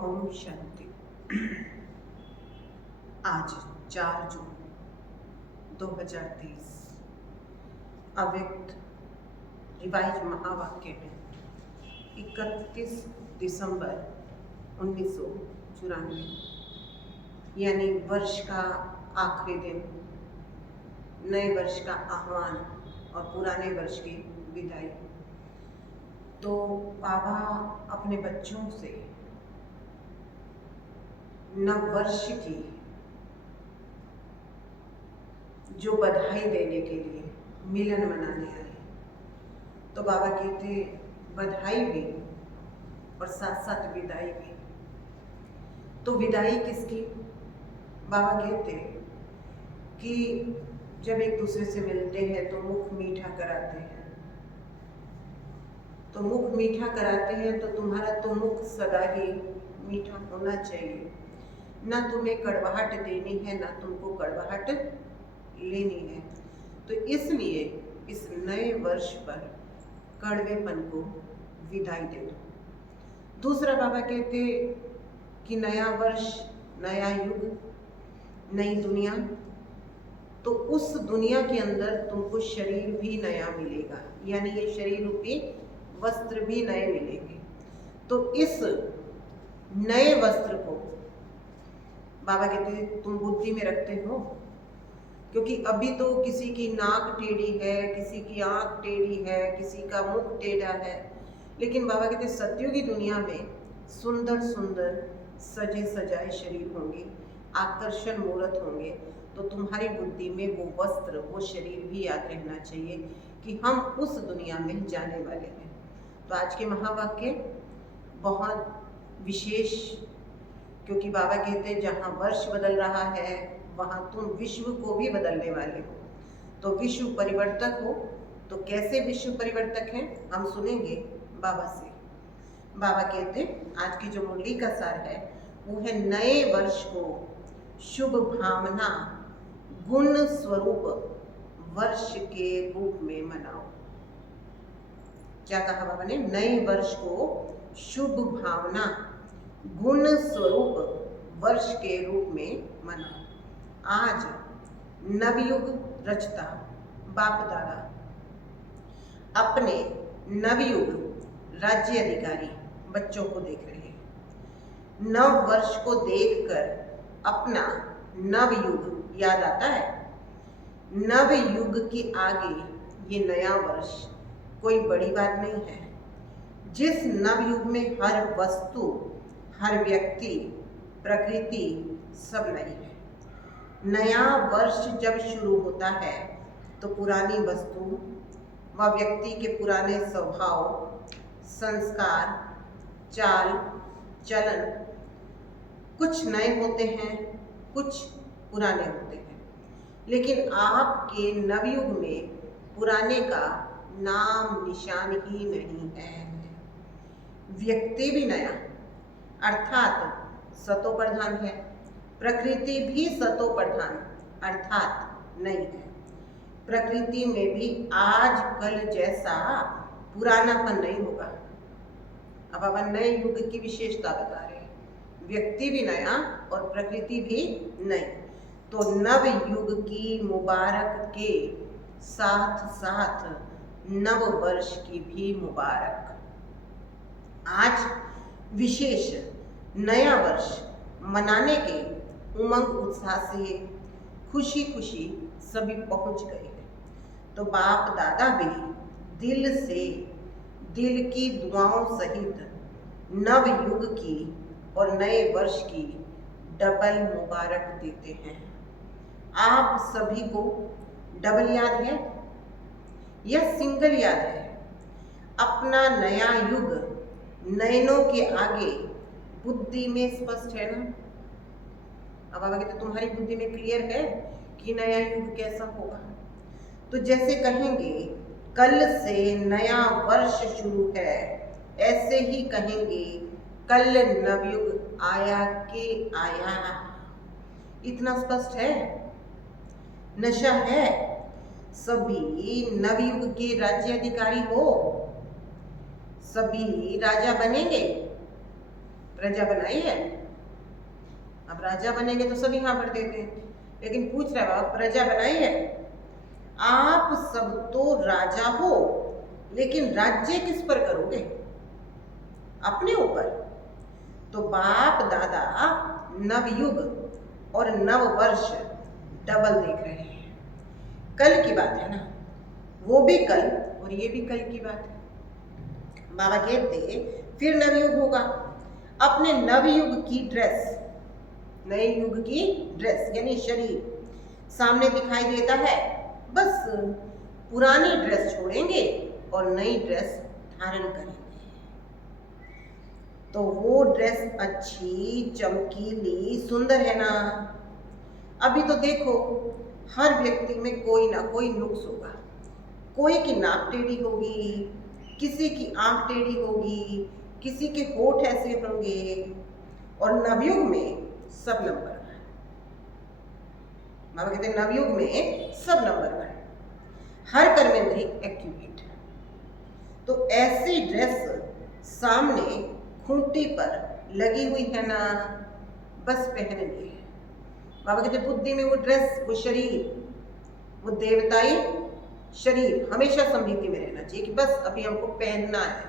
ओम शांति। आज 4 जून 2023 अव्यक्त रिवाइज महावाक्य में 31 दिसंबर 1994 यानी वर्ष का आखिरी दिन, नए वर्ष का आह्वान और पुराने वर्ष की विदाई। तो बाबा अपने बच्चों से नव वर्ष की जो बधाई देने के लिए मिलन मनाने आए, तो बाबा कहते बधाई भी और साथ साथ विदाई भी। तो विदाई किसकी? बाबा कहते कि जब एक दूसरे से मिलते हैं तो मुख मीठा कराते हैं, तो मुख मीठा कराते हैं तो तुम्हारा तो मुख सदा ही मीठा होना चाहिए। ना तुम्हें कड़वाहट देनी है, ना तुमको कड़वाहट लेनी है। तो इसलिए इस नए वर्ष पर कड़वेपन को विदाई दे दो। दूसरा बाबा कहते कि नया वर्ष, नया युग, नई दुनिया। तो उस दुनिया के अंदर तुमको शरीर भी नया मिलेगा, यानी ये शरीर रूपी वस्त्र भी नए मिलेंगे। तो इस नए वस्त्र को बाबा कहते तुम बुद्धि में रखते हो, क्योंकि अभी तो किसी की नाक टेढ़ी है, किसी की आंख टेढ़ी है, किसी का मुख टेढ़ा है। लेकिन बाबा कहते सत्युगी दुनिया में सुंदर सुंदर सजे सजाए शरीर होंगे, आकर्षण मूर्त होंगे। तो तुम्हारी बुद्धि में वो वस्त्र, वो शरीर भी याद रहना चाहिए कि हम उस दुनिया में जाने वाले हैं। तो आज के महावाक्य बहुत विशेष, क्योंकि बाबा कहते हैं जहाँ वर्ष बदल रहा है वहाँ तुम विश्व को भी बदलने वाले हो। तो विश्व परिवर्तक हो। तो कैसे विश्व परिवर्तक हैं हम सुनेंगे बाबा से। बाबा कहते आज की जो मुरली का सार है वो है नए वर्ष को शुभ भावना गुण स्वरूप वर्ष के रूप में मनाओ। क्या कहा बाबा ने? नए वर्ष को शुभ भावना गुण स्वरूप वर्ष के रूप में मनाओ। आज नवयुग रचता बाप दादा अपने नवयुग राज्य अधिकारी बच्चों को देख रहे हैं। नव वर्ष को देखकर अपना नवयुग याद आता है। नवयुग के आगे ये नया वर्ष कोई बड़ी बात नहीं है। जिस नवयुग में हर वस्तु, हर व्यक्ति, प्रकृति सब नई है। नया वर्ष जब शुरू होता है तो पुरानी वस्तु व व्यक्ति के पुराने स्वभाव, संस्कार, चाल चलन कुछ नए होते हैं, कुछ पुराने होते हैं। लेकिन आपके नवयुग में पुराने का नाम निशान ही नहीं है। व्यक्ति भी नया, अर्थात सतो प्रधान है। प्रकृति भी सतो प्रधान अर्थात नई है। प्रकृति में भी आज कल जैसा पुरानापन नहीं होगा। अब अपन नए युग की विशेषता बता रहे हैं। व्यक्ति भी नया और प्रकृति भी नई। तो नव युग की मुबारक के साथ साथ नव वर्ष की भी मुबारक। आज विशेष नया वर्ष मनाने के उमंग उत्साह से खुशी खुशी सभी पहुंच गए हैं। तो बाप दादा भी दिल से, दिल की दुआओं सहित नव युग की और नए वर्ष की डबल मुबारक देते हैं। आप सभी को डबल याद है या सिंगल याद है? अपना नया युग नयनों के आगे बुद्धि में स्पष्ट है ना? अब बाबा कहते तुम्हारी बुद्धि में क्लियर है कि नया युग कैसा होगा। तो जैसे कहेंगे कल से नया वर्ष शुरू है, ऐसे ही कहेंगे कल नवयुग आया के आया। इतना स्पष्ट है, नशा है। सभी नवयुग के राज्य अधिकारी हो, सभी राजा बनेंगे। प्रजा बनाई है। अब राजा बनेंगे तो सभी हाँ भर देते हैं, लेकिन पूछ रहा है बाबा प्रजा बनाई है। आप सब तो राजा हो, लेकिन राज्य किस पर करोगे? अपने ऊपर। तो बाप दादा नवयुग और नव वर्ष डबल देख रहे हैं। कल की बात है ना, वो भी कल और ये भी कल की बात है। बाबा कहते फिर नवयुग होगा, अपने नवयुग की ड्रेस, नए युग की ड्रेस यानी शरीर सामने दिखाई देता है, बस पुरानी ड्रेस छोड़ेंगे और नई ड्रेस धारण करेंगे। तो वो ड्रेस अच्छी, चमकीली, सुंदर है ना। अभी तो देखो हर व्यक्ति में कोई ना कोई नुक्स होगा, कोई की नाक टेढ़ी होगी, किसी की आंख टेढ़ी होगी, किसी के होठ ऐसे होंगे, और नवयुग में सब नंबर 1। बाबा कहते हैं नवयुग में सब नंबर 1, हर कर्मेंद्री एक्यूरेट। तो ऐसी ड्रेस सामने खूंटी पर लगी हुई है ना, बस पहननी है। बाबा कहते बुद्धि में वो ड्रेस, वो शरीर, वो देवताई शरीर हमेशा स्मृति में रहना चाहिए कि बस अभी हमको पहनना है।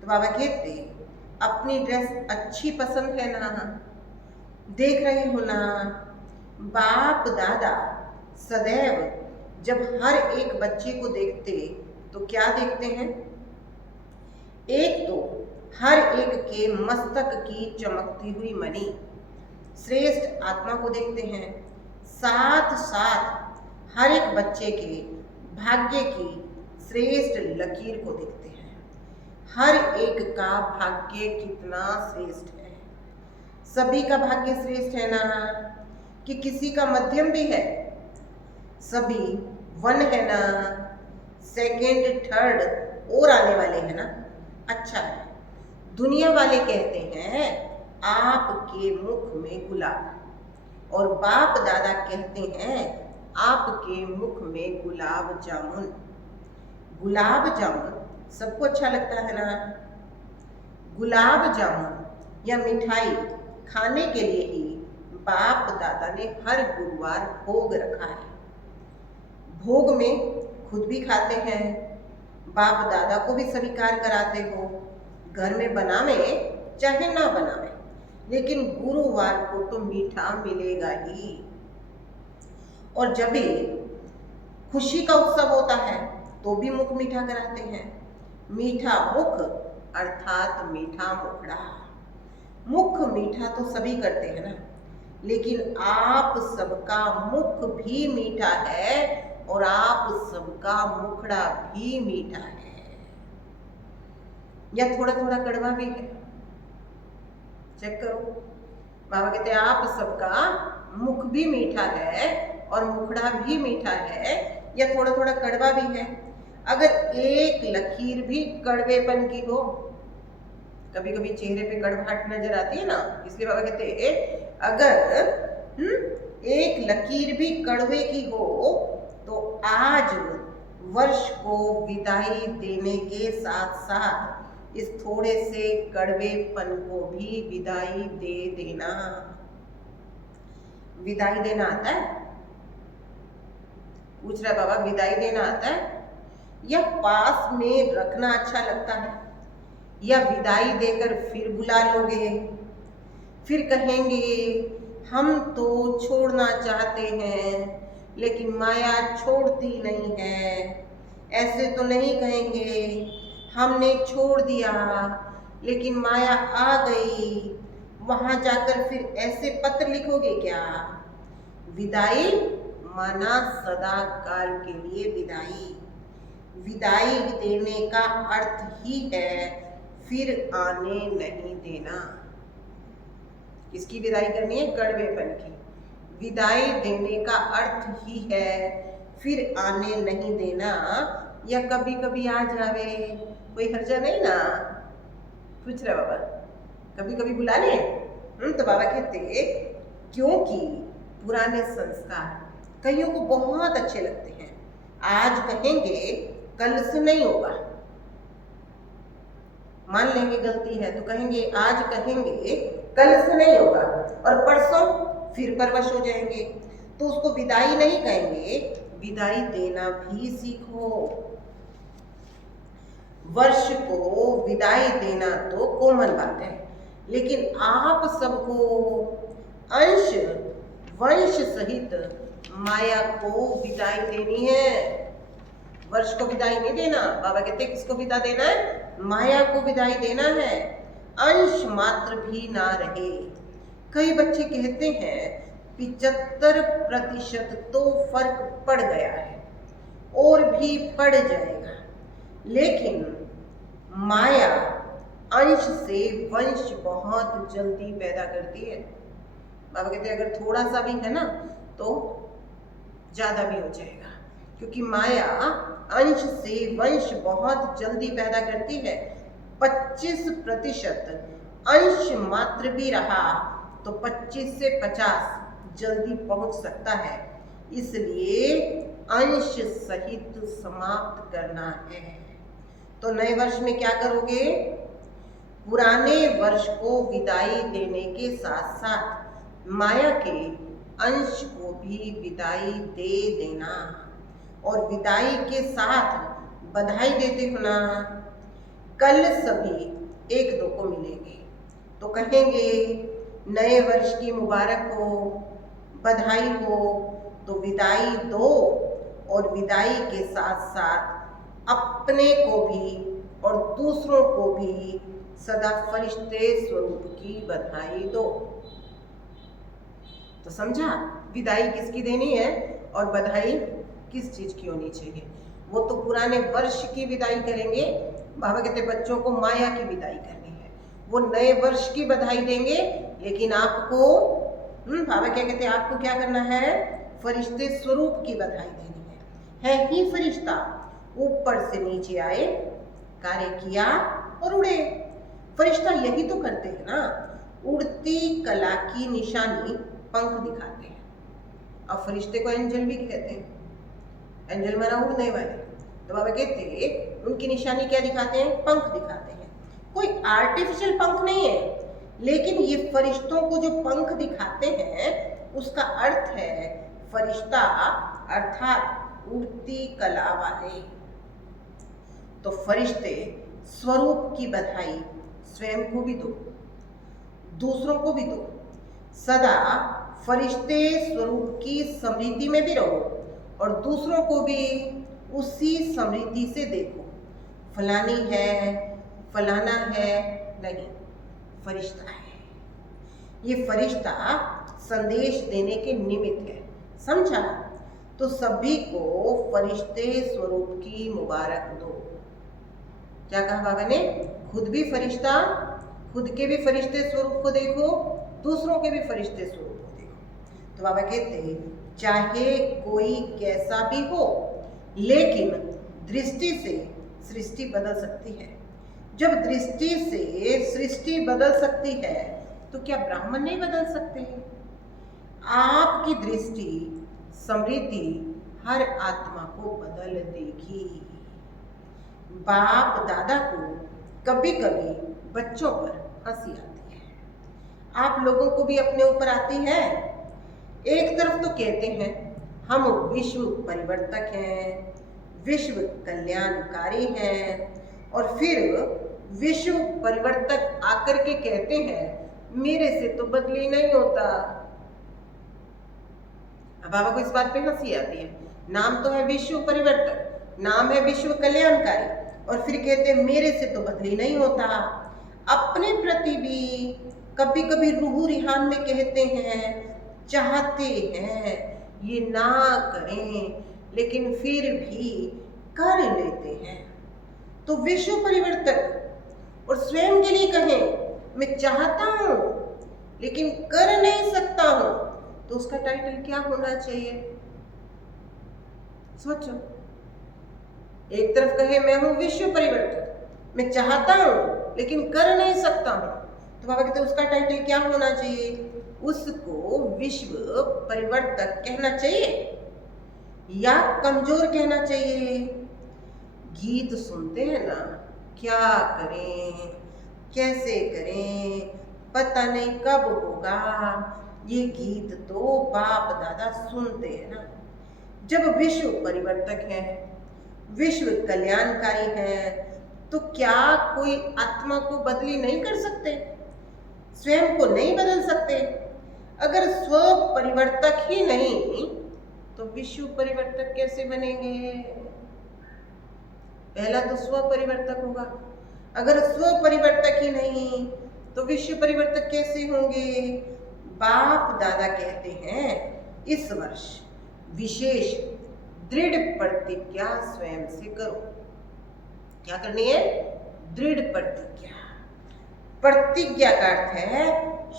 तो बाबा कहते अपनी ड्रेस अच्छी पसंद है ना, देख रहे हो ना। बाप दादा सदैव जब हर एक बच्चे को देखते तो क्या देखते हैं? एक तो हर एक के मस्तक की चमकती हुई मणि, श्रेष्ठ आत्मा को देखते हैं, साथ साथ हर एक बच्चे के भाग्य की श्रेष्ठ लकीर को देखते हैं। हर एक का भाग्य कितना श्रेष्ठ है, सभी का भाग्य श्रेष्ठ है ना, कि किसी का मध्यम भी है, सभी 1 है ना, सेकंड थर्ड और आने वाले हैं ना, अच्छा है। दुनिया वाले कहते हैं आपके मुख में गुलाब, और बाप दादा कहते हैं आपके मुख में गुलाब जामुन। गुलाब जामुन सबको अच्छा लगता है ना। गुलाब जामुन या मिठाई खाने के लिए ही बाप दादा ने हर गुरुवार भोग रखा है। भोग में खुद भी खाते हैं, बाप दादा को भी स्वीकार कराते हो, घर में बनावे चाहे ना बनावे, लेकिन गुरुवार को तो मीठा मिलेगा ही। और जब भी खुशी का उत्सव होता है तो भी मुख मीठा कराते हैं। मीठा मुख अर्थात मीठा मुखड़ा। मुख मीठा तो सभी करते हैं ना, लेकिन आप सबका मुख भी मीठा है और आप सबका मुखड़ा भी मीठा है, या थोड़ा थोड़ा कड़वा भी है। चेक करो, बाबा कहते हैं आप सबका मुख भी मीठा है और मुखड़ा भी मीठा है, या थोड़ा थोड़ा कड़वा भी है। अगर एक लकीर भी कड़वेपन की हो, कभी कभी चेहरे पे कड़वाहट नजर आती है ना, इसलिए बाबा कहते हैं अगर एक लकीर भी कड़वे की हो तो आज वर्ष को विदाई देने के साथ साथ इस थोड़े से कड़वेपन को भी विदाई दे देना। विदाई देना आता है? पूछ रहा है बाबा, विदाई देना आता है या पास में रखना अच्छा लगता है, या विदाई देकर फिर बुला लोगे, फिर कहेंगे हम तो छोड़ना चाहते हैं लेकिन माया छोड़ती नहीं है। ऐसे तो नहीं कहेंगे हमने छोड़ दिया लेकिन माया आ गई, वहां जाकर फिर ऐसे पत्र लिखोगे क्या? विदाई माना सदा काल के लिए विदाई। विदाई देने का अर्थ ही है फिर आने नहीं देना। किसकी विदाई करनी है? कड़वेपन की। विदाई देने का अर्थ ही है फिर आने नहीं देना, या कभी कभी आ जावे, कोई हर्जा नहीं ना। पूछ रहा बाबा, कभी कभी बुला ले। तो बाबा कहते क्योंकि पुराने संस्कार कईयों को बहुत अच्छे लगते हैं, आज कहेंगे कल से नहीं होगा। मान लेंगे गलती है तो कहेंगे, आज कहेंगे, कल से नहीं होगा, और परसों फिर परवश हो जाएंगे, तो उसको विदाई नहीं कहेंगे, विदाई देना भी सीखो। वर्ष को विदाई देना तो कॉमन बात है, लेकिन आप सबको अंश वंश सहित माया को विदाई देनी है। वर्ष को विदाई नहीं देना, बाबा कहते हैं किसको विदा देना है? माया को विदाई देना है, अंश मात्र भी ना रहे। कई बच्चे कहते हैं 75% तो फर्क पड़ गया है और भी पड़ जाएगा, लेकिन माया अंश से वंश बहुत जल्दी पैदा करती है। बाबा कहते हैं अगर थोड़ा सा भी है ना तो ज्यादा भी हो जाएगा, क्योंकि माया अंश से वंश बहुत जल्दी पैदा करती है। 25% अंश मात्र भी रहा तो 25 से 50 जल्दी पहुंच सकता है, इसलिए अंश सहित समाप्त करना है। तो नए वर्ष में क्या करोगे? पुराने वर्ष को विदाई देने के साथ साथ माया के अंश को भी विदाई दे देना, और विदाई के साथ बधाई देते होना। कल सभी एक दो को मिलेंगे तो कहेंगे नए वर्ष की मुबारक हो, बधाई हो, तो विदाई दो, और विदाई के साथ साथ अपने को भी और दूसरों को भी सदा फरिश्ते स्वरूप की बधाई दो। तो समझा विदाई किसकी देनी है और बधाई किस चीज की होनी चाहिए? वो तो पुराने वर्ष की विदाई करेंगे, बाबा कहते बच्चों को माया की विदाई करनी है। वो नए वर्ष की बधाई देंगे, लेकिन आपको बाबा क्या कहते हैं, आपको क्या करना है? फरिश्ते स्वरूप की बधाई देनी है ही फरिश्ता, ऊपर से नीचे आए, कार्य किया और उड़े। फरिश्ता यही तो करते हैं ना, उड़ती कला की निशानी पंख दिखाते हैं। अब फरिश्ते को एंजल भी कहते हैं, एंजल माना उड़ने वाले। तो बाबा कहते हैं उनकी निशानी क्या दिखाते हैं? पंख दिखाते हैं। कोई आर्टिफिशियल पंख नहीं है, लेकिन ये फरिश्तों को जो पंख दिखाते हैं उसका अर्थ है फरिश्ता अर्थात उड़ती कला वाले। तो फरिश्ते स्वरूप की बधाई स्वयं को भी दो, दूसरों को भी दो। सदा फरिश्ते स्वरूप की समृद्धि में भी रहो और दूसरों को भी उसी समृद्धि से देखो। फलानी है, फलाना है, नहीं, फरिश्ता है। ये फरिश्ता संदेश देने के निमित्त है, समझा? तो सभी को फरिश्ते स्वरूप की मुबारक दो। क्या कहा बाबा ने? खुद भी फरिश्ता, खुद के भी फरिश्ते स्वरूप को देखो, दूसरों के भी फरिश्ते स्वरूप को देखो। तो बाबा कहते हैं चाहे कोई कैसा भी हो, लेकिन दृष्टि से सृष्टि बदल सकती है। जब दृष्टि से सृष्टि बदल सकती है तो क्या ब्राह्मण नहीं बदल सकते हैं? आपकी दृष्टि समृद्धि हर आत्मा को बदल देगी। बाप दादा को कभी कभी बच्चों पर हंसी आती है, आप लोगों को भी अपने ऊपर आती है। एक तरफ तो कहते हैं हम विश्व परिवर्तक हैं, विश्व कल्याणकारी हैं, और फिर विश्व परिवर्तक आकर के कहते हैं मेरे से तो बदली नहीं होता। अब बाबा को इस बात पे हंसी आती है। नाम तो है विश्व परिवर्तक, नाम है विश्व कल्याणकारी, और फिर कहते हैं मेरे से तो बदली नहीं होता। अपने प्रति भी कभी कभी रूह रिहान में कहते हैं, चाहते हैं ये ना करें, लेकिन फिर भी कर लेते हैं। तो विश्व परिवर्तक और स्वयं के लिए कहें मैं चाहता हूं लेकिन कर नहीं सकता हूं, तो उसका टाइटल क्या होना चाहिए? सोचो। एक तरफ कहे मैं हूं विश्व परिवर्तक, मैं चाहता हूं लेकिन कर नहीं सकता हूं, तो बाबा कहते हैं उसका टाइटल क्या होना चाहिए? उसको विश्व परिवर्तक कहना चाहिए या कमजोर कहना चाहिए? गीत सुनते हैं ना, क्या करें, कैसे करें, पता नहीं कब होगा। ये गीत तो बाप दादा सुनते हैं ना। जब विश्व परिवर्तक है, विश्व कल्याणकारी है, तो क्या कोई आत्मा को बदली नहीं कर सकते? स्वयं को नहीं बदल सकते? अगर स्व परिवर्तक ही नहीं तो विश्व परिवर्तक कैसे बनेंगे? पहला तो स्व परिवर्तक होगा। अगर स्व परिवर्तक ही नहीं तो विश्व परिवर्तक कैसे होंगे? बाप दादा कहते हैं इस वर्ष विशेष दृढ़ प्रतिज्ञा स्वयं से करो। क्या करनी है? दृढ़ प्रतिज्ञा। प्रतिज्ञा का अर्थ है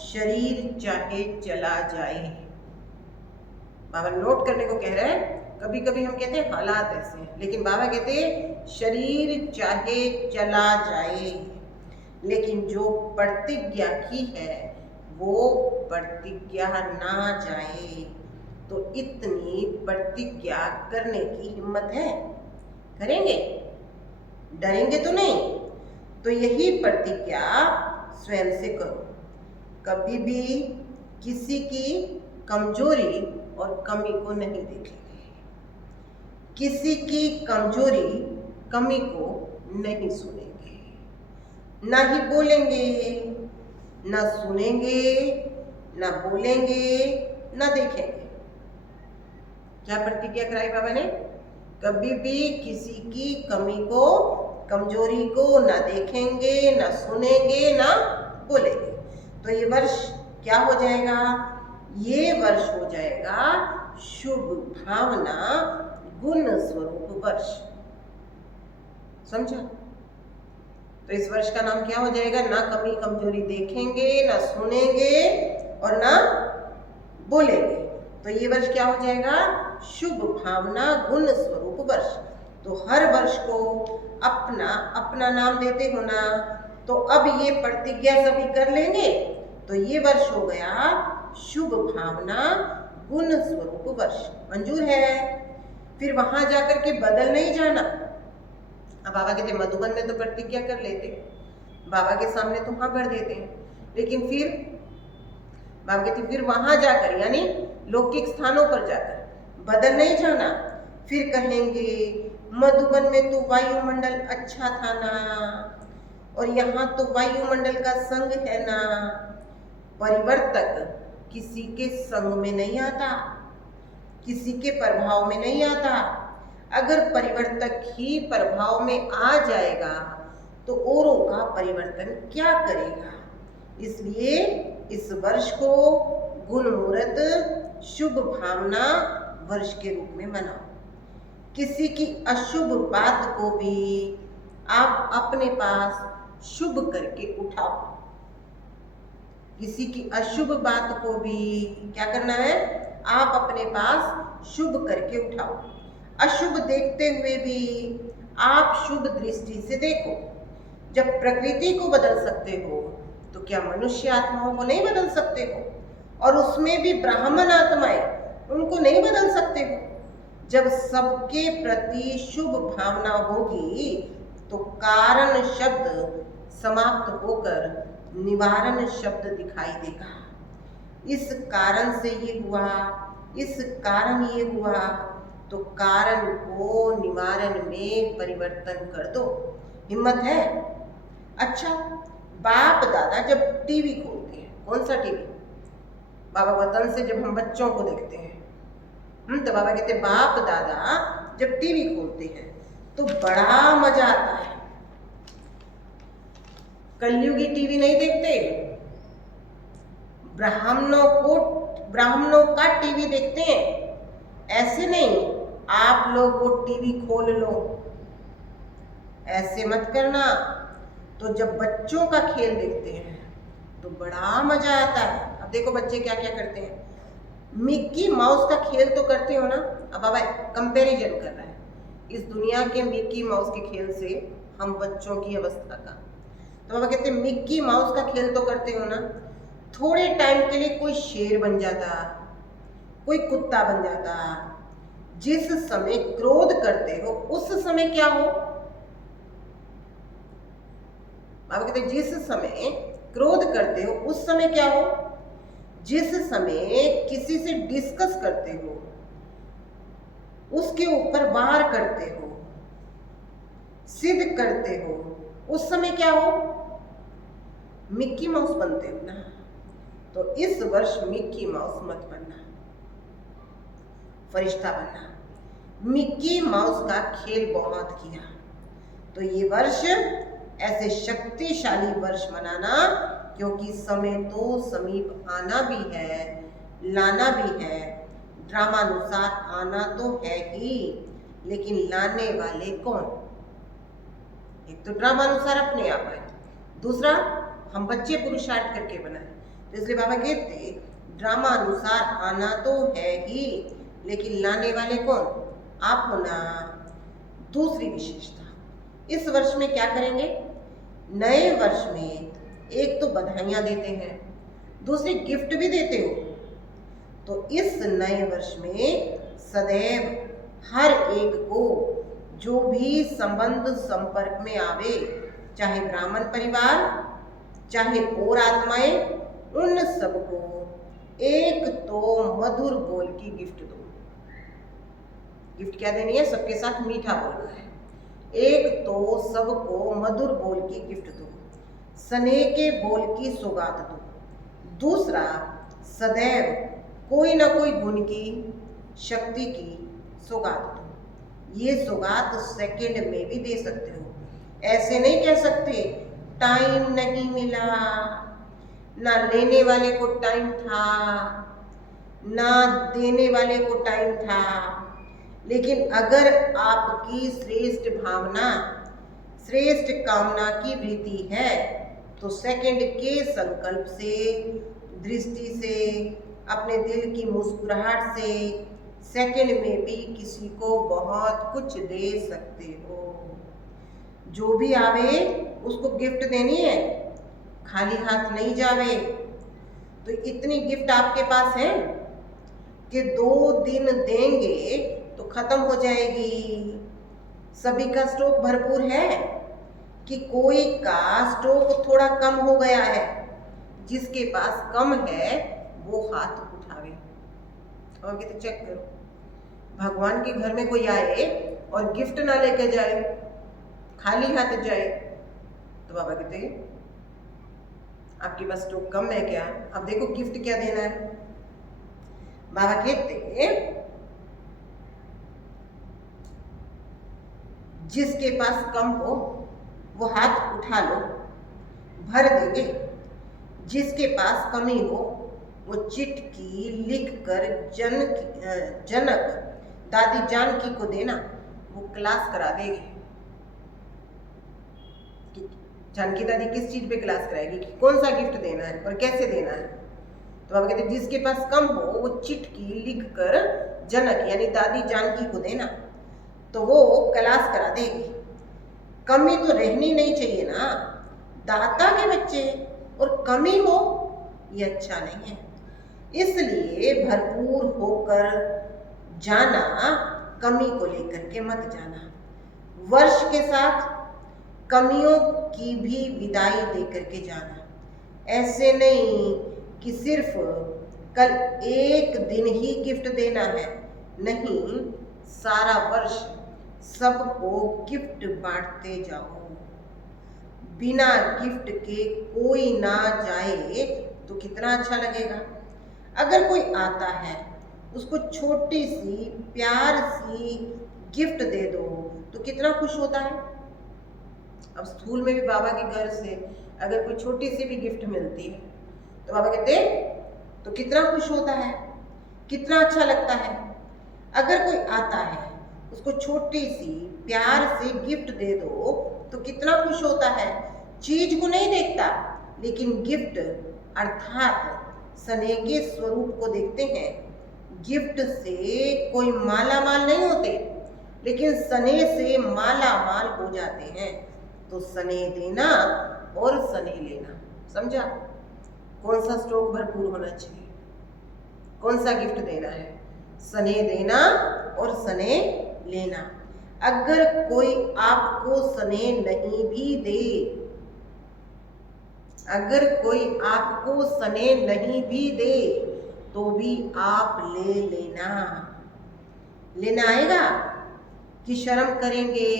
शरीर चाहे चला जाए। बाबा नोट करने को कह रहे हैं। कभी कभी हम कहते हैं हालात ऐसे हैं, लेकिन बाबा कहते हैं शरीर चाहे चला जाए, लेकिन जो प्रतिज्ञा की है वो प्रतिज्ञा ना जाए। तो इतनी प्रतिज्ञा करने की हिम्मत है? करेंगे? डरेंगे तो नहीं। तो यही प्रतिज्ञा स्वयं से करो। कभी भी किसी की कमजोरी और कमी को नहीं देखेंगे। किसी की कमजोरी कमी को नहीं सुनेंगे, ना ही बोलेंगे, ना सुनेंगे, ना बोलेंगे, ना देखेंगे। क्या प्रतिज्ञा कराई बाबा ने? कभी भी किसी की कमी को, कमजोरी को ना देखेंगे, ना सुनेंगे, ना बोलेंगे। तो ये वर्ष क्या हो जाएगा? ये वर्ष हो जाएगा शुभ भावना गुण स्वरूप वर्ष। समझा? तो इस वर्ष का नाम क्या हो जाएगा? ना कमी कमजोरी देखेंगे, ना सुनेंगे और ना बोलेंगे। तो ये वर्ष क्या हो जाएगा? शुभ भावना गुण स्वरूप वर्ष। तो हर वर्ष को अपना अपना नाम देते हो ना। तो अब ये प्रतिज्ञा सभी कर लेंगे। तो ये वर्ष हो गया शुभ भावना गुण स्वरूप वर्ष। मंजूर है? फिर वहां जाकर के बदल नहीं जाना। अब बाबा कहते मधुबन में तो प्रतिज्ञा कर लेते, बाबा के सामने तो हाँ भर देते हैं, लेकिन फिर बाबा कहते फिर वहां जाकर यानी लौकिक स्थानों पर जाकर बदल नहीं जाना। फिर कहेंगे मधुबन में तो वायुमंडल अच्छा था ना, और यहाँ तो वायुमंडल का संग है ना। परिवर्तक किसी के संग में नहीं आता, किसी के प्रभाव में नहीं आता। अगर परिवर्तक ही प्रभाव में आ जाएगा तो औरों का परिवर्तन क्या करेगा? इसलिए इस वर्ष को गुण मुहूर्त शुभ भावना वर्ष के रूप में मनाओ। किसी की अशुभ बात को भी आप अपने पास शुभ करके उठाओ। किसी की अशुभ बात को भी क्या करना है? आप अपने पास शुभ करके उठाओ। अशुभ देखते हुए भी आप शुभ दृष्टि से देखो। जब प्रकृति को बदल सकते हो तो क्या मनुष्य आत्माओं को नहीं बदल सकते हो? और उसमें भी ब्राह्मण आत्माएं, उनको नहीं बदल सकते हो? जब सबके प्रति शुभ भावना होगी तो कारण शब्द समाप्त होकर निवारण शब्द दिखाई देगा। इस कारण से ये हुआ, इस कारण ये हुआ, तो कारण को निवारण में परिवर्तन कर दो। हिम्मत है? अच्छा, बाप दादा जब टीवी खोलते हैं, कौन सा टीवी? बाबा वतन से जब हम बच्चों को देखते हैं, तो बाबा कहते हैं बाप दादा जब टीवी खोलते हैं तो बड़ा मजा आता है। कलयुगी टीवी नहीं देखते, ब्राह्मणों का टीवी देखते हैं। ऐसे नहीं आप लोग वो टीवी खोल लो, ऐसे मत करना। तो जब बच्चों का खेल देखते हैं तो बड़ा मजा आता है। अब देखो बच्चे क्या क्या करते हैं। मिक्की माउस का खेल तो करते हो ना। अब बाबा कंपैरिजन कर रहा है इस दुनिया के मिक्की माउस के खेल से हम बच्चों की अवस्था का। तो बाबा कहते हैं मिक्की माउस का खेल तो करते हो ना। थोड़े टाइम के लिए कोई शेर बन जाता, कोई कुत्ता बन जाता। जिस समय क्रोध करते हो उस समय क्या हो? बाबा कहते हैं जिस समय क्रोध करते हो उस समय क्या हो, जिस समय किसी से डिस्कस करते हो, उसके ऊपर वार करते हो, सिद्ध करते हो, उस समय क्या हो, मिक्की माउस बनते हो ना। तो इस वर्ष मिक्की माउस मत बनना, फरिश्ता बनना। मिक्की माउस का खेल बहुत किया, तो ये वर्ष ऐसे शक्तिशाली वर्ष मनाना, क्योंकि समय तो समीप आना भी है, लाना भी है। ड्रामानुसार आना तो है ही, लेकिन लाने वाले कौन? एक तो ड्रामानुसार अपने आप आए, दूसरा हम बच्चे पुरुषार्थ करके बनाए। तो इसलिए बाबा कहते ड्रामा अनुसार आना तो है ही, लेकिन लाने वाले कौन? आप होना। दूसरी विशेषता, इस वर्ष में क्या करेंगे? नए वर्ष में एक तो बधाइयाँ देते हैं, दूसरी गिफ्ट भी देते हो। तो इस नए वर्ष में सदैव हर एक को जो भी संबंध संपर्क में आवे, चाहे ब्राह्मण परिवार चाहे और आत्माएं, उन सबको एक तो मधुर बोल की गिफ्ट दो। गिफ्ट क्या देनी है? सबके साथ मीठा बोलना है। एक तो सबको मधुर बोल की गिफ्ट दो, स्नेह के बोल की सौगात दो। दूसरा, सदैव कोई ना कोई गुण की, शक्ति की सौगात दो। ये सौगात सेकंड में भी दे सकते हो। ऐसे नहीं कह सकते टाइम नहीं मिला, ना लेने वाले को टाइम था, ना देने वाले को टाइम था। लेकिन अगर आपकी श्रेष्ठ भावना, श्रेष्ठ कामना की वृत्ति है, तो सेकंड के संकल्प से, दृष्टि से, अपने दिल की मुस्कुराहट से सेकंड में भी किसी को बहुत कुछ दे सकते हो। जो भी आवे उसको गिफ्ट देनी है, खाली हाथ नहीं जावे। तो इतनी गिफ्ट आपके पास है कि 2 दिन देंगे तो खत्म हो जाएगी। सभी का स्टॉक भरपूर है कि कोई का स्टॉक थोड़ा कम हो गया है? जिसके पास कम है वो हाथ उठावे और कहते चेक करो। भगवान के घर में कोई आए और गिफ्ट ना लेकर जाए, खाली हाथ जाए, तो बाबा कहते आपके पास स्टॉक कम है क्या? अब देखो गिफ्ट क्या देना है। बाबा कहते जिसके पास कम हो वो हाथ उठा लो, भर देंगे। जिसके पास कमी हो वो चिट्ठी लिखकर जनक दादी जानकी को देना, वो क्लास करा देगी। जानकी दादी किस चीज पे क्लास कराएगी कि कौन सा गिफ्ट देना है और कैसे देना है। तो बाबा कहते जिसके पास कम हो वो चिट्ठी लिखकर जनक यानी दादी जानकी को देना, तो वो क्लास करा देगी। कमी तो रहनी नहीं चाहिए ना, दाता के बच्चे और कमी हो ये अच्छा नहीं है। इसलिए भरपूर होकर जाना, कमी को लेकर के मत जाना। वर्ष के साथ कमियों की भी विदाई दे करके जाना। ऐसे नहीं कि सिर्फ कल एक दिन ही गिफ्ट देना है, नहीं, सारा वर्ष सबको गिफ्ट बांटते जाओ। बिना गिफ्ट के कोई ना जाए तो कितना अच्छा लगेगा। अगर कोई आता है उसको छोटी सी प्यार सी गिफ्ट दे दो तो कितना खुश होता है। अब स्थूल में भी बाबा के घर से अगर कोई छोटी सी भी गिफ्ट मिलती है तो बाबा कहते तो कितना खुश होता है, कितना अच्छा लगता है। अगर कोई आता है उसको छोटी सी प्यार से गिफ्ट दे दो तो कितना खुश होता है। चीज को नहीं देखता, लेकिन गिफ्ट अर्थात स्नेह के स्वरूप को देखते हैं। गिफ्ट से कोई माला माल नहीं होते, लेकिन स्नेह से माला माल हो जाते हैं। तो स्नेह देना और स्नेह लेना, समझा? कौन सा स्टॉक भरपूर होना चाहिए, कौन सा गिफ्ट देना है? स्नेह देना और स्नेह लेना। अगर कोई आपको स्नेह नहीं भी दे अगर कोई आपको सने नहीं भी दे तो भी आप ले लेना। लेना आएगा कि शर्म करेंगे,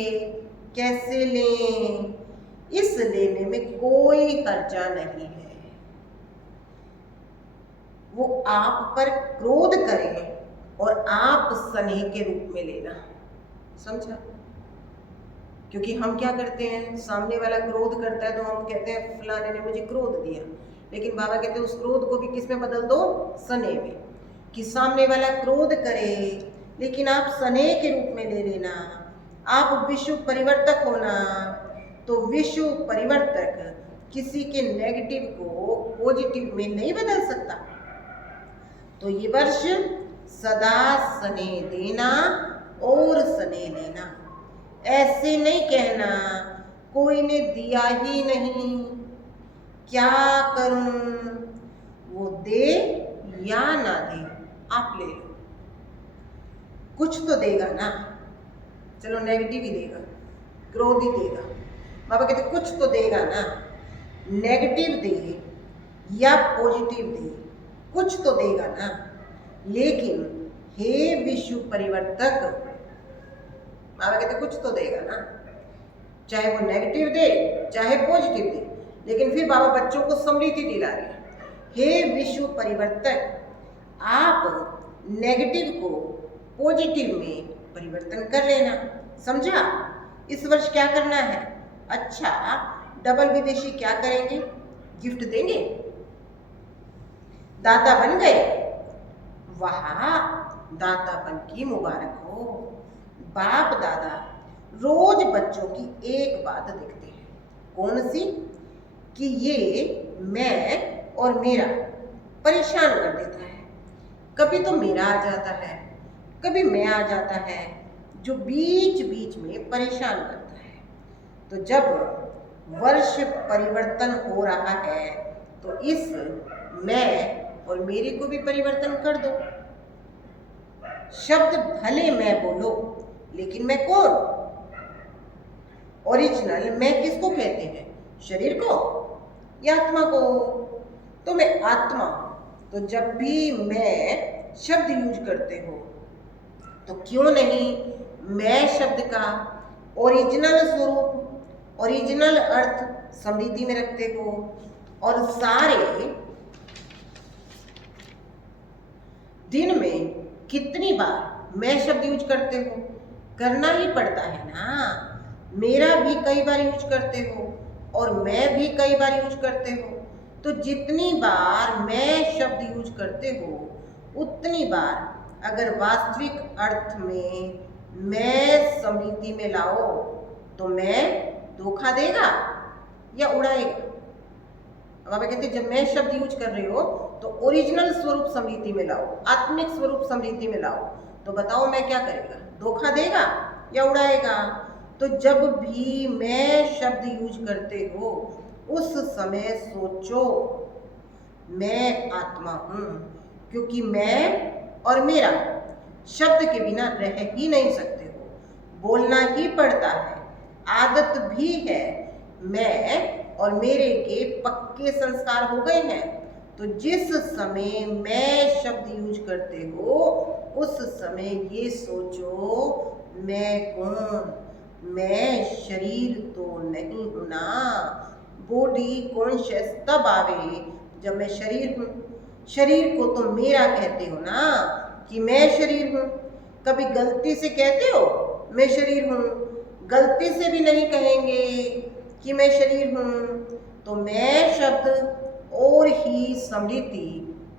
कैसे लें? इस लेने में कोई हर्जा नहीं है। वो आप पर क्रोध करें और आप स्नेह के रूप में लेना, समझा? क्योंकि हम क्या करते हैं, सामने वाला क्रोध करता है तो हम कहते हैं फलाने ने मुझे क्रोध दिया, लेकिन बाबा कहते हैं उस क्रोध को भी किस में बदल दो? स्नेह में। कि सामने वाला क्रोध करे लेकिन आप स्नेह के रूप में ले लेना। आप विश्व परिवर्तक होना, तो विश्व परिवर्तक किसी के नेगेटिव को पॉजिटिव में नहीं बदल सकता। तो ये वर्ष सदा स्नेह देना और स्नेह लेना। ऐसे नहीं कहना कोई ने दिया ही नहीं, क्या करूं? वो दे या ना दे, आप ले लो। कुछ तो देगा ना, चलो नेगेटिव ही देगा, क्रोध ही देगा, बाबा कहते कुछ तो देगा ना। नेगेटिव दे या पॉजिटिव दे, कुछ तो देगा ना। लेकिन हे विश्व परिवर्तक, बाबा कहते कुछ तो देगा ना, चाहे वो नेगेटिव दे चाहे पॉजिटिव दे। लेकिन फिर बाबा बच्चों को समृद्धि दिला रहे हैं। हे विश्व परिवर्तक, आप नेगेटिव को पॉजिटिव में परिवर्तन कर लेना, समझा? इस वर्ष क्या करना है? अच्छा, डबल विदेशी क्या करेंगे? गिफ्ट देंगे, दाता बन गए, वाह, दातापन की मुबारक हो। बाप दादा रोज बच्चों की एक बात देखते हैं, कौन सी? कि ये मैं और मेरा परेशान कर देता है। कभी तो मेरा आ जाता है, कभी मैं आ जाता है, जो बीच बीच में परेशान करता है। तो जब वर्ष परिवर्तन हो रहा है तो इस मैं और मेरे को भी परिवर्तन कर दो। शब्द भले मैं बोलो, लेकिन मैं कौन? ओरिजिनल मैं किसको कहते हैं? शरीर को या आत्मा को? तो मैं आत्मा। तो जब भी मैं शब्द यूज करते हो तो क्यों नहीं मैं शब्द का ओरिजिनल स्वरूप, ओरिजिनल अर्थ समृद्धि में रखते हो। और सारे दिन में कितनी बार मैं शब्द यूज करते हो? करना ही पड़ता है ना। मेरा भी कई बार यूज करते हो और मैं भी कई बार यूज करते हो। तो जितनी बार मैं शब्द यूज करते हो उतनी बार अगर वास्तविक अर्थ में मैं समृद्धि में लाओ तो मैं धोखा देगा या उड़ाएगा? बाबा कहते जब मैं शब्द यूज कर रहे हो तो ओरिजिनल स्वरूप समृद्धि में लाओ, आत्मिक स्वरूप समृद्धि में लाओ। तो बताओ मैं क्या करेगा? धोखा देगा या उड़ाएगा? तो जब भी मैं शब्द यूज करते हो उस समय सोचो मैं आत्मा हूं, क्योंकि मैं और मेरा शब्द के बिना रह ही नहीं सकते हो, बोलना ही पड़ता है, आदत भी है। मैं और मेरे के पक्के संस्कार हो गए हैं। तो जिस समय मैं शब्द यूज करते हो उस समय ये सोचो मैं कौन? मैं शरीर तो नहीं हूं ना। बॉडी कॉन्शियस तब आवे जब मैं शरीर हूं। शरीर को तो मेरा कहते हो ना कि मैं शरीर हूं। कभी गलती से कहते हो मैं शरीर हूं? गलती से भी नहीं कहेंगे कि मैं शरीर हूं। तो मैं शब्द और ही समृद्धि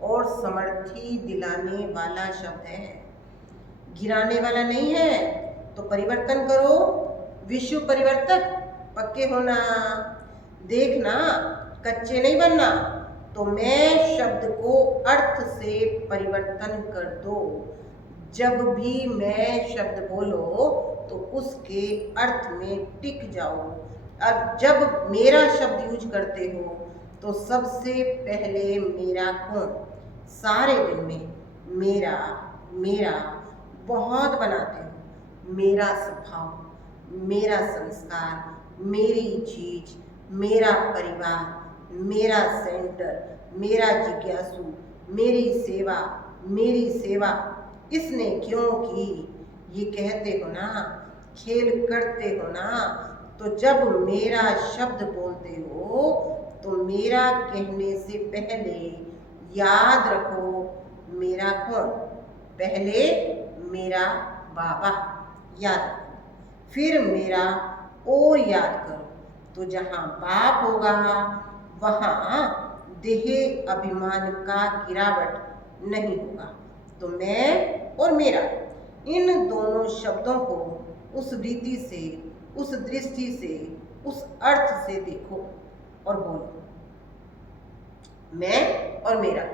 और समर्थी दिलाने वाला शब्द है, गिराने वाला नहीं है। तो परिवर्तन करो, विश्व परिवर्तक पक्के होना, देखना, कच्चे नहीं बनना। तो मैं शब्द को अर्थ से परिवर्तन कर दो। जब भी मैं शब्द बोलो तो उसके अर्थ में टिक जाओ। अब जब मेरा शब्द यूज करते हो तो सबसे पहले मेरा कौन? सारे दिन में मेरा मेरा बहुत बनाते हो। मेरा स्वभाव, मेरा संस्कार, मेरी चीज, मेरा परिवार, मेरा सेंटर, मेरा जिज्ञासु, मेरी सेवा इसने क्यों की। ये कहते हो ना, खेल करते हो ना, तो जब मेरा शब्द बोलते हो तो मेरा कहने से पहले याद रखो मेरा कौन। पहले मेरा बाबा याद रखो, फिर मेरा और याद करो। तो जहाँ बाप होगा वहाँ देह अभिमान का गिरावट नहीं होगा। तो मैं और मेरा, इन दोनों शब्दों को उस रीति से, उस दृष्टि से, उस अर्थ से देखो और बोलो। मैं और मेरा,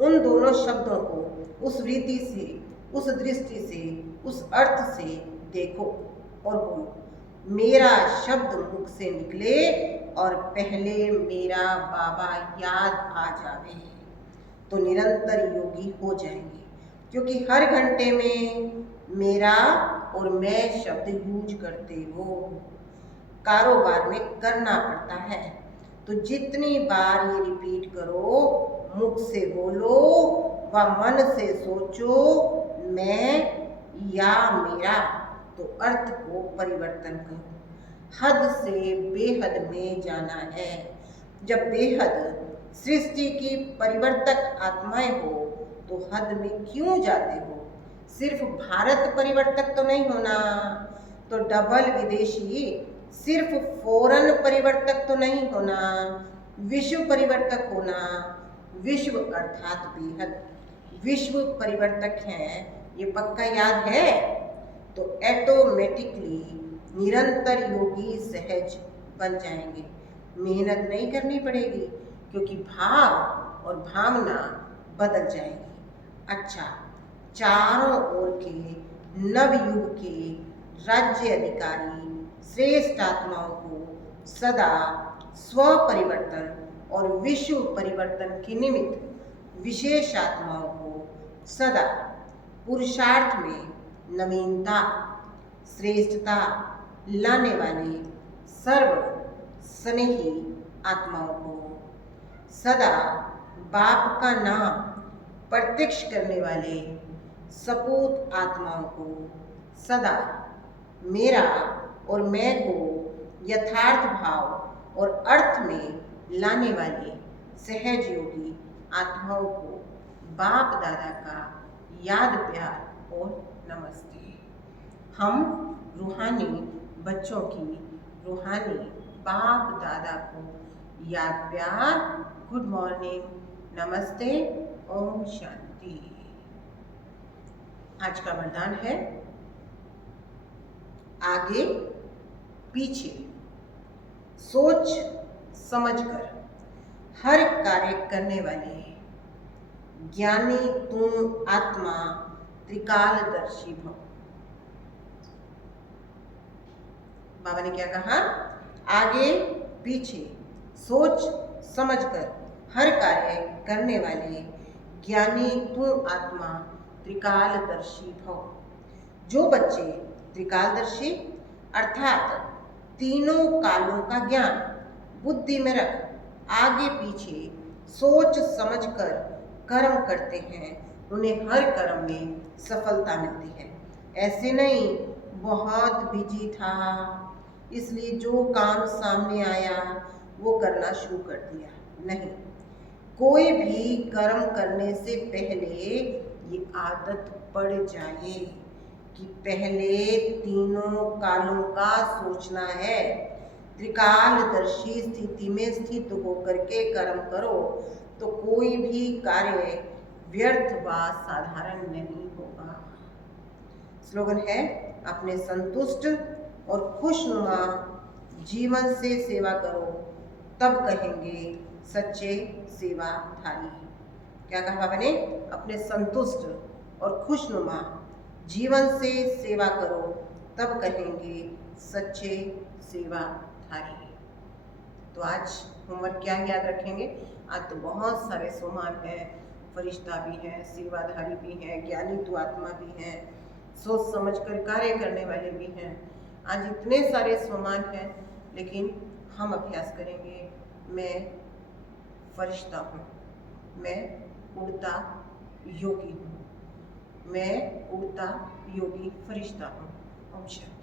उन दोनों शब्दों को उस रीति से, उस दृष्टि से, उस अर्थ से देखो और बोलो। मेरा शब्द मुख से निकले और पहले मेरा बाबा याद आ जावे तो निरंतर योगी हो जाएंगे। क्योंकि हर घंटे में मेरा और मैं शब्द यूज करते हो, कारोबार में करना पड़ता है। तो जितनी बार ये रिपीट करो, मुख से बोलो व मन से सोचो मैं या मेरा, तो अर्थ को परिवर्तन करो। हद से बेहद में जाना है। जब बेहद सृष्टि की परिवर्तक आत्माएं हो तो हद में क्यों जाते हो। सिर्फ भारत परिवर्तक तो नहीं होना, तो डबल विदेशी, सिर्फ फॉरेन परिवर्तक तो नहीं होना, विश्व परिवर्तक होना। विश्व अर्थात बेहद, विश्व परिवर्तक है, ये पक्का याद है। तो ऑटोमेटिकली निरंतर योगी सहज बन जाएंगे। मेहनत नहीं करनी पड़ेगी क्योंकि भाव और भावना बदल जाएगी। अच्छा, चारों ओर के नवयुग के राज्य अधिकारी श्रेष्ठ आत्माओं को सदा स्व परिवर्तन और विश्व परिवर्तन के निमित्त विशेष आत्माओं को सदा पुरुषार्थ में नवीनता, श्रेष्ठता लाने वाले सर्व स्नेही आत्माओं को, सदा बाप का नाम प्रत्यक्ष करने वाले सपूत आत्माओं को, सदा मेरा और मैं को यथार्थ भाव और अर्थ में लाने वाले सहज योगी आत्माओं को बाप दादा का याद प्यार और नमस्ते। हम रूहानी बच्चों की रूहानी बाप दादा को याद प्यार, गुड मॉर्निंग, नमस्ते, ओम शांति। आज का वरदान है आगे पीछे सोच समझकर हर कार्य करने वाले ज्ञानी तुम आत्मा त्रिकालदर्शी भव। बाबा ने क्या कहा? आगे पीछे सोच समझकर हर कार्य करने वाले ज्ञानी तुम आत्मा त्रिकालदर्शी भव। जो बच्चे त्रिकालदर्शी अर्थात तीनों कालों का ज्ञान बुद्धि में रख आगे पीछे सोच समझकर कर्म करते हैं, उन्हें हर कर्म में सफलता मिलती है। ऐसे नहीं बहुत बिजी था इसलिए जो काम सामने आया वो करना शुरू कर दिया, नहीं। कोई भी कर्म करने से पहले ये आदत पड़ जाए कि पहले तीनों कालों का सोचना है। त्रिकालदर्शी स्थिति में स्थित होकर के कर्म करो तो कोई भी कार्य व्यर्थ व साधारण नहीं होगा। स्लोगन है, अपने संतुष्ट और खुशनुमा जीवन से सेवा करो तब कहेंगे सच्चे सेवाधारी। क्या कहा बाबा ने? अपने संतुष्ट और खुशनुमा जीवन से सेवा करो तब कहेंगे सच्चे सेवाधारी। तो आज होमवर्क क्या याद रखेंगे? आज तो बहुत सारे सोमान हैं, फरिश्ता भी हैं, सेवाधारी भी हैं, ज्ञानी तो आत्मा भी हैं, सोच समझकर कार्य करने वाले भी हैं। आज इतने सारे सोमान हैं, लेकिन हम अभ्यास करेंगे मैं फरिश्ता हूँ। मैं उड़ता योगी हूँ। मैं उड़ता योगी फरिश्ता हूँ। ओम शांति।